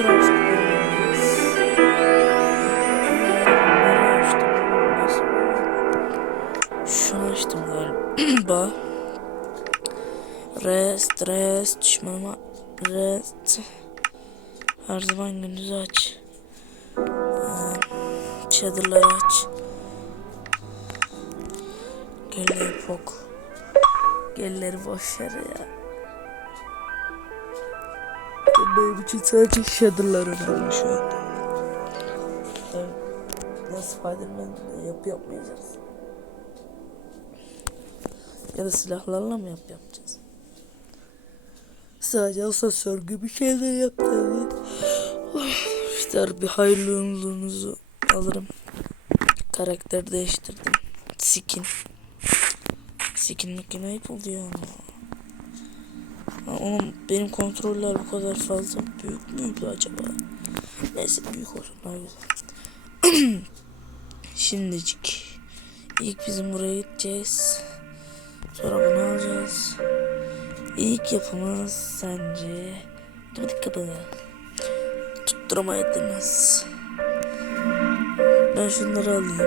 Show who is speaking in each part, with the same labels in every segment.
Speaker 1: Bunları açtık. Şunu galiba. Rest, rest, düşmanıma rest. Her zaman gündüzü aç. Ee, Cheddar'ları aç. Gelleri pok. Gelleri boş ver ya. Benim için sadece Shadow'lar önemli şu an. Evet. Ya Spiderman yap yapmayacağız. Ya da silahlarla mı yap yapacağız? Sadece asansör gibi şeyler yaptığımı. İşte bir hayırlılığınızı alırım. Karakter değiştirdim. Skin. Skinlik yine ayıp oluyor Oğlum benim kontroller bu kadar fazla büyük müydü acaba? Neyse büyük olsun daha güzel. Şimdicik. İlk bizim buraya gideceğiz. Sonra bunu alacağız. İlk yapımız sence... Dıbıdık kapı. Tutturamadınız. Ben şunları alayım.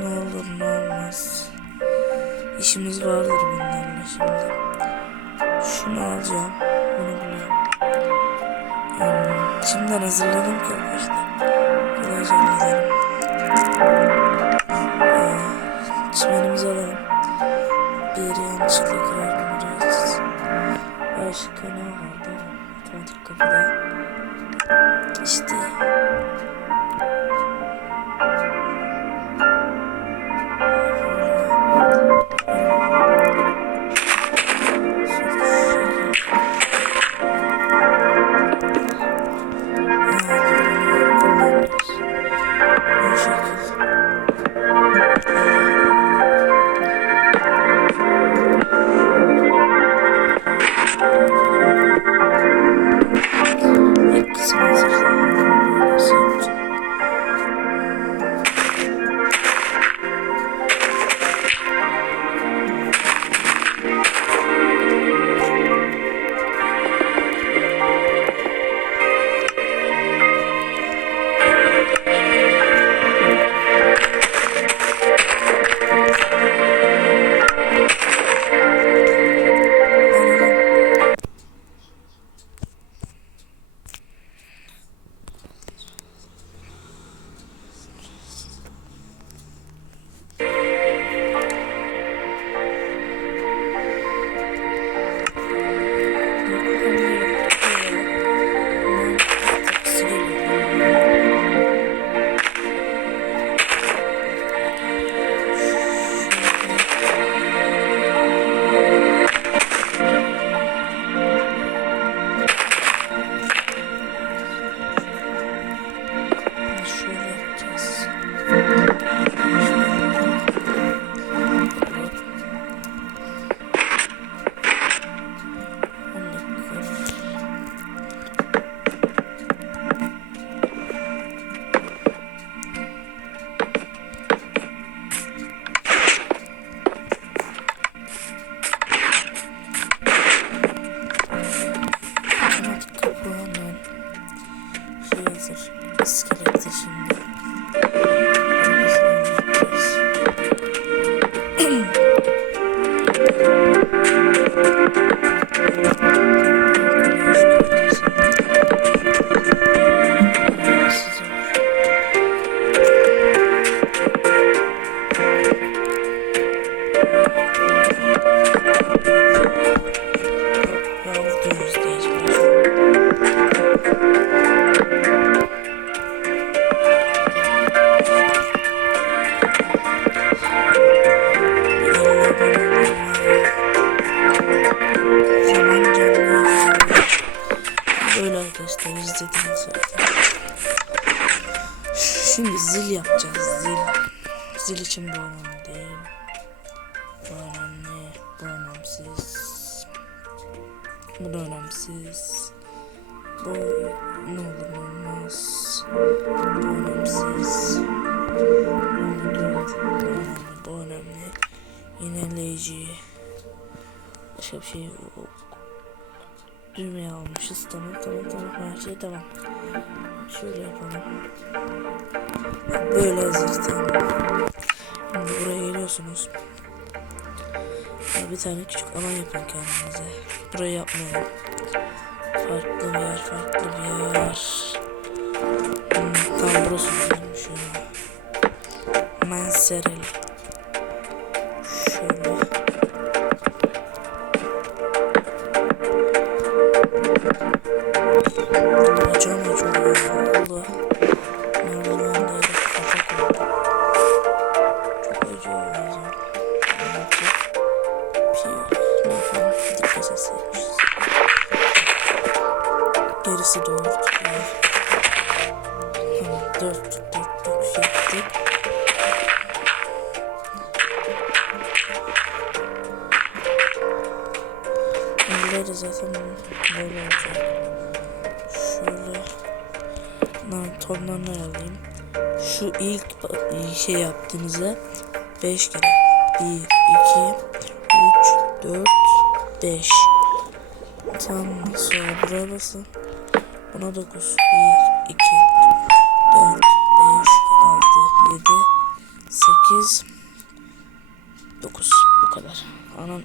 Speaker 1: Ne olur ne olmaz. İşimiz vardır bunlarla şimdi. Şunu alacağım. Bunu bulayım. Hmm, şimdiden hazırladım ki işte. Kolayca hallederim. Ee, çimenimizi alalım. Bir yanlışlıkla kırarız. Başka ne vardı? Otomatik kapıda. Şimdi zil yapacağız zil. Zil için bu önemli değil. Bu önemli. Bu önemsiz. Bu da önemsiz. Bu ne olur ne olmaz. Bu önemsiz. Bu önemli. Bu önemli. Yineleyici. Başka bir şey yok. Düğmeyi almışız. Tamam tamam tamam her şey tamam. Şöyle yapalım. Böyle hazır tamam. Şimdi buraya geliyorsunuz. Bir tane küçük alan yapın kendinize. Burayı yapmayın. Farklı bir yer, farklı bir yer. Hmm, tam burası güzelmiş ya. Manzaralı. Şöyle. Zaten böyle olacak. Şöyle tonlarını alayım. Şu ilk şey yaptığınızda 5 kere 1, 2, 3, 4, 5 Tam sonra buraya basın. Buna 9, 1, 2, 4, 5, 6, 7, 8, 9 bu kadar. Anan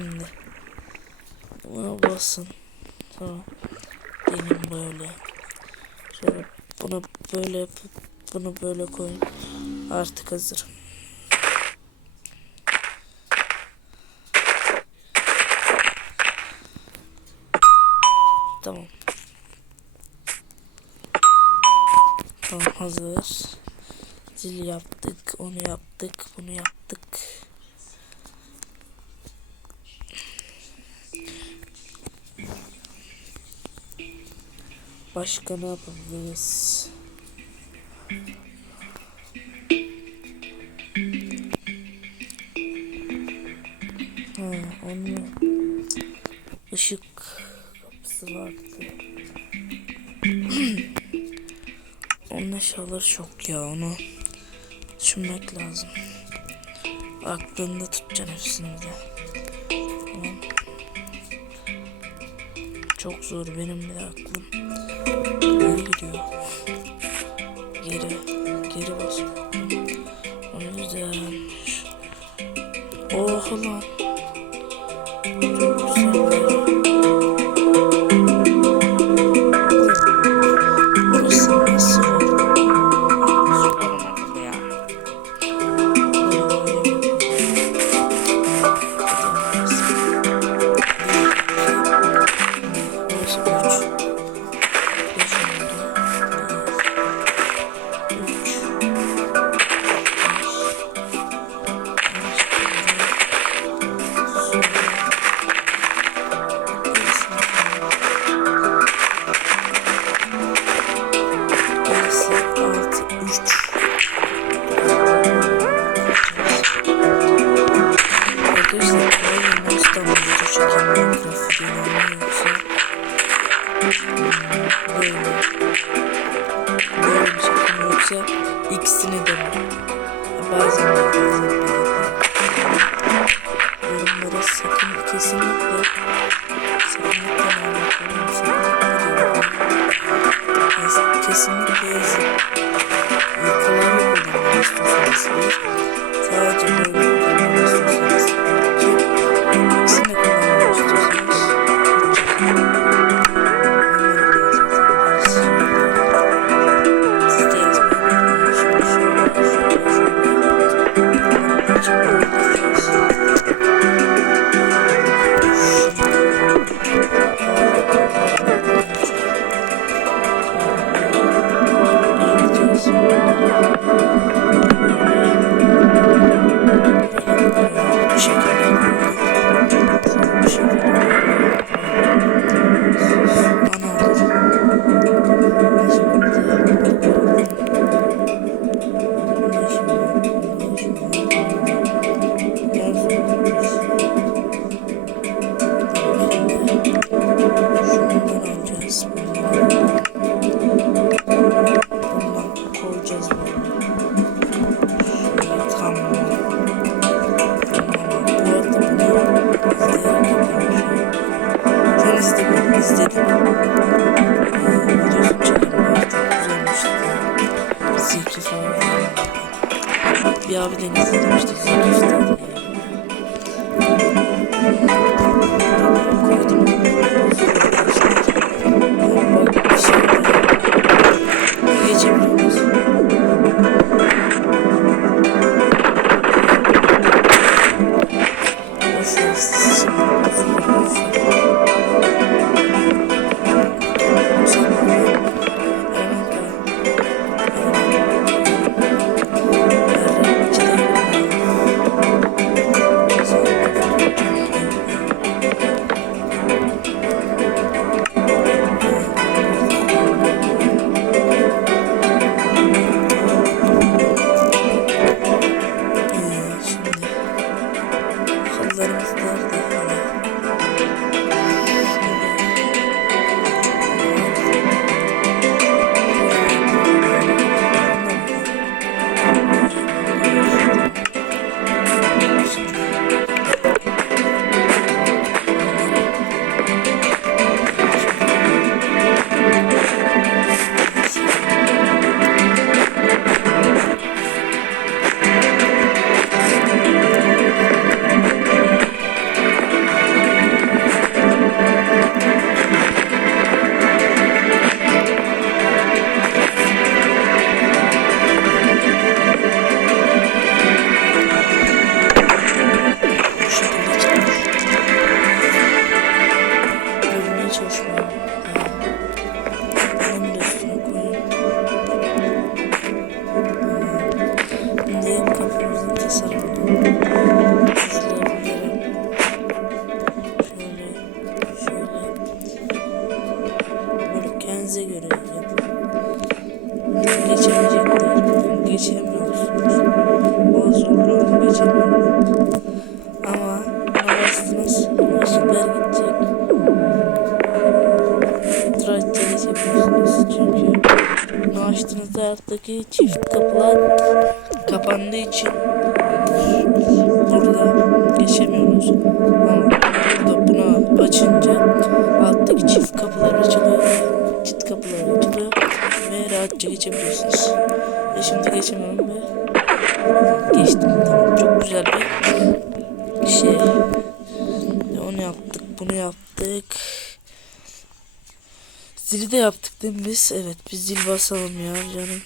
Speaker 1: Şimdi buna basın. Tamam. Benim böyle. Şöyle bunu böyle yapıp bunu böyle koyun. Artık hazır. Tamam. Tamam hazır. Zil yaptık, onu yaptık, bunu yaptık. Başka ne yapabiliriz? Ha, onu ışık kapısı vardı. Onun eşyaları çok ya onu düşünmek lazım. Aklında tutacaksın hepsini de. Çok zor benim bile aklım. Geri gidiyor. Geri. Geri bas. O yüzden. Oh lan. Kesinlikle sakınlıkla izledim. Videosunu çektim. Güzelmişti. Şey. Zevkli falan. Bir abi deniyor. Geçemiyorsunuz. O zorluyorum geçemiyorum. Ama bastınız. Işıklar gidecek. Traçta geçemiyorsunuz. Çünkü bunu açtığınızda çift kapılar kapandığı için burada geçemiyoruz. Ama burada bunu açınca alttaki çift kapılar açılıyor çift kapılar açılıyor ve rahatça geçebiliyorsunuz. Ve şimdi geçemiyorum ve geçtim. Tamam çok güzel bir şey. Ve onu yaptık, bunu yaptık. Zili de yaptık değil mi biz? Evet biz zil basalım ya canım.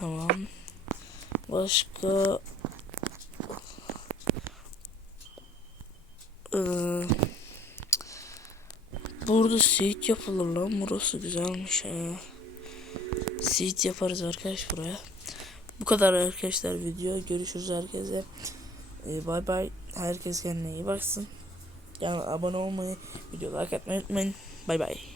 Speaker 1: Tamam. Başka Ee, burada seat yapılır lan burası güzelmiş ha. Seat yaparız arkadaş buraya. Bu kadar arkadaşlar video. Görüşürüz herkese. Ee, bay bay. Herkes kendine iyi baksın. Yani abone olmayı, video like atmayı unutmayın. Bay bay.